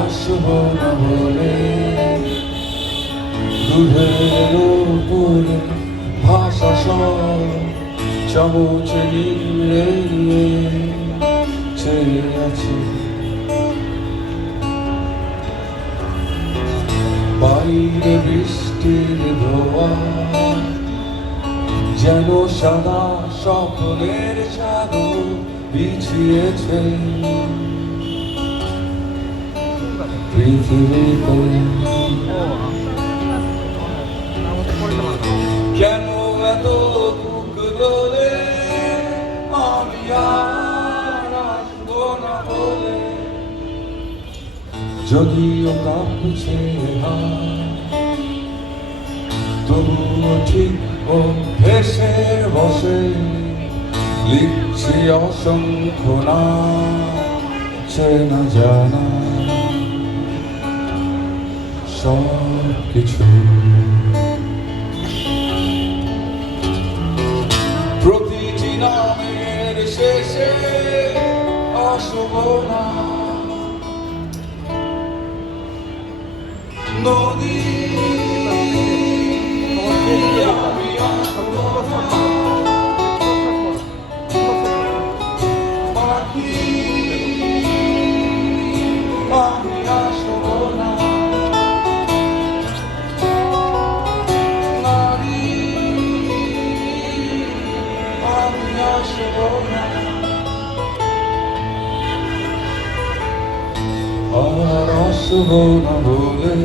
আসবো না বলে দুধের উপরে ভাষা সব চামচ নিয়ে চেয়ে আছে বাইরে বৃষ্টির ধোয়া যেন সাদা স্বপ্নের চাদর বিছিয়েছে পৃথিবীতে। কেন এত বুক দোলে আমি আর আসবো না বলে, যদিও কাঁপছে তবুও ঠিক ও ভেসে বসে লিখছি অসংখ্য না চেনা জানা সব কিছু। প্রতিটি নামের শেষে আসবো না নদী, আমি আসবো না পাখি, আমি আসবো না নারী, আমি আসবো না আর আসবো না বলে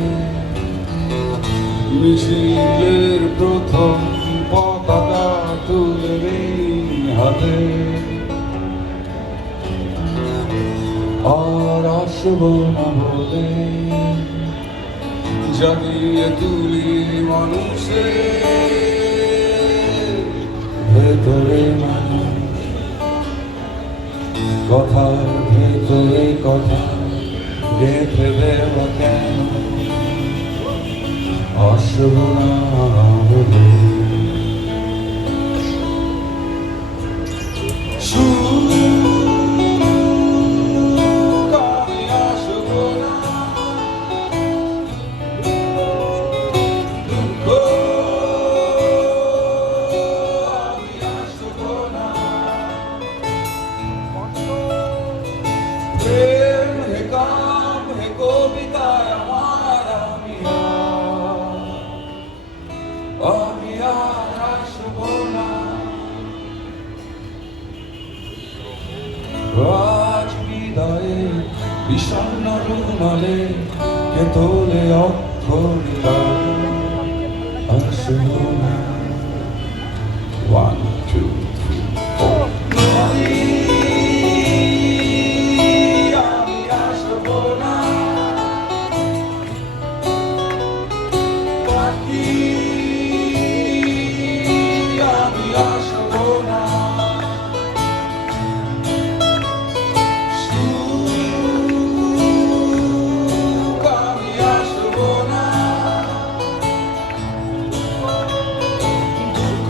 মিছিলের প্রথম পতাকা তুলে হাতে, আর আসবো না বলে জাগিয়ে তুলি মানুষের ভেতরে মানুষ, কথার ভেতরে কথা গেঁথে দেওয়া কেন আসবো না বলে। আমি আসবো না দুঃখ, আমি আসবো না প্রেম হে কাম হে কবিতায় আমার আমি আর আসবো না। আজ বিদায়ে বিষণ্ণ রুমালে কে তোলে অক্ষরিকা আসবো না। 1 2 3 4 আমি আসবো না পাখি, আমি আসবো না সুখ, আমি আসবো না দুঃখ,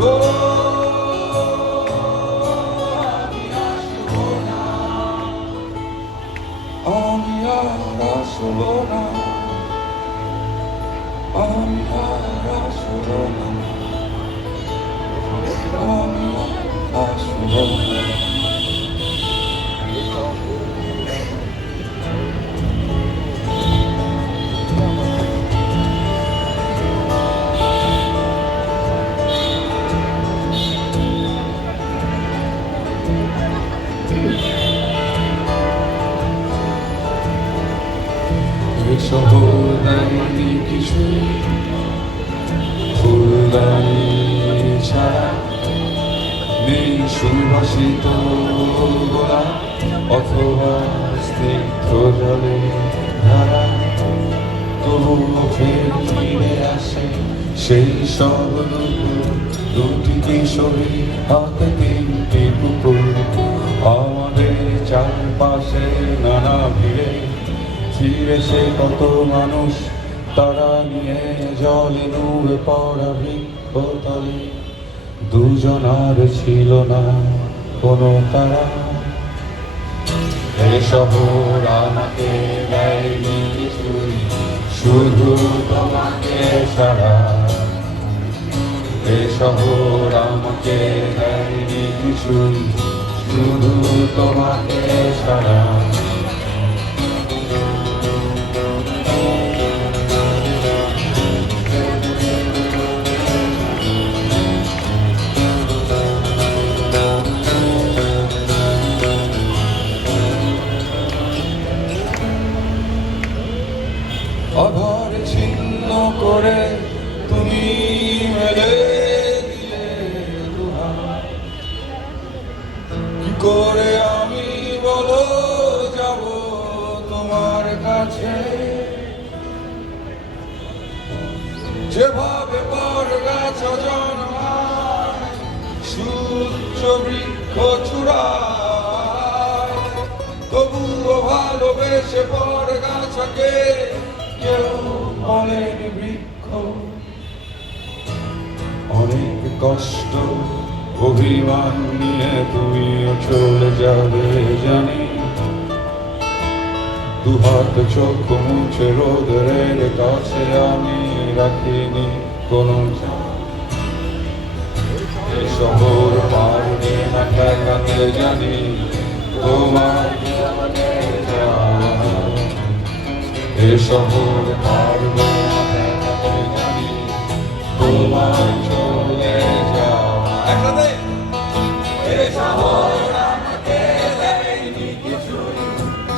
আমি আসবো না, আমি আর আসবো না, আমি আর আসবো না, আমি আর আসবো না। শহর দেয়নি কিছু ফুলদানি ছাড়া, নেই সুবাসিত গোলাপ অথবা স্নিগ্ধ জলে ধারা, তবুও ফিরে আসে সেই সব দুটি কিশোরী হাতে তিনটি পুকুর, আমাদের চারপাশে নানা ভিড়ে ফিরে সে কত মানুষ, তারা নিয়ে জলে ডুবে পড়া বৃক্ষতলে, দুজনার ছিল না কোনো তারা। এ শহর আমাকে দেয়নি শুধু তোমাকে ছাড়া এ শহর আমাকে দেয়নি কিছুই, শুধু তোমাকে ছাড়া। আধার ছিন্ন করে তুমি মেলে দিলে দুহাত, কি করে আমি বলো যাব তোমার কাছে? যেভাবে বট গাছ জন্মায় সূর্য বৃক্ষ চূড়ায়, তবুও ভালোবেসে বট গাছকে কেউ বলেনি বৃক্ষ। অনেক কষ্ট অভিমান নিয়ে তুমিও চলে যাবে জানি, দুহাত চোখ মুছে রোদের কাছে আমি রাখিনি কোনো চাপ। এই শহর পারবে না ঠেকাতে জানি তোমার এ শহর পারবে না ঠেকাতে জানি তোমার চলে যাওয়া। একসাথে এ শহর আমাকে দেয়নি কিছুই,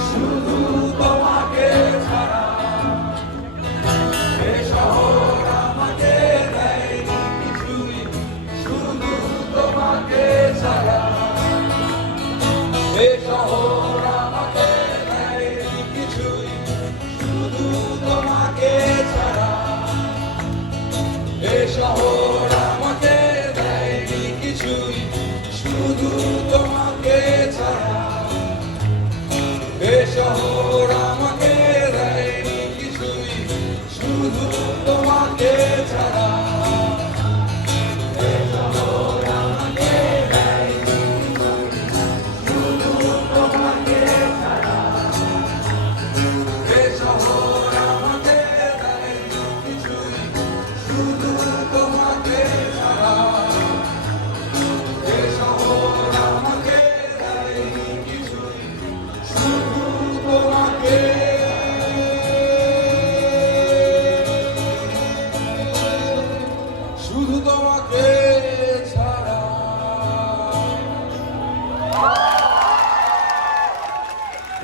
শুধু তোমাকে ছাড়া। এ শহর আমাকে দেয়নি কিছুই, শুধু তোমাকে ছাড়া। এ শহর আমাকে দেয়নি কিছুই, শুধু তোমাকে ছাড়া। এ শহর আমাকে দেয়নি কিছুই, শুধু তোমাকে ছাড়া। এ শহর আমাকে দেয়নি কিছুই, শুধু তোমাকে ছাড়া। এ শহর আমাকে দেয়নি কিছুই, শুধু তোমাকে ছাড়া। এ শহর আমাকে দেয়নি কিছুই, শুধু তোমাকে ছাড়া। এ শহর আমাকে দেয়নি কিছুই, শুধু তোমাকে, শুধু তোমাকে ছাড়া।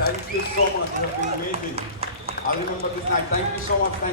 Thank you so much. You have been amazing. I remember this night. Thank you so much. Thank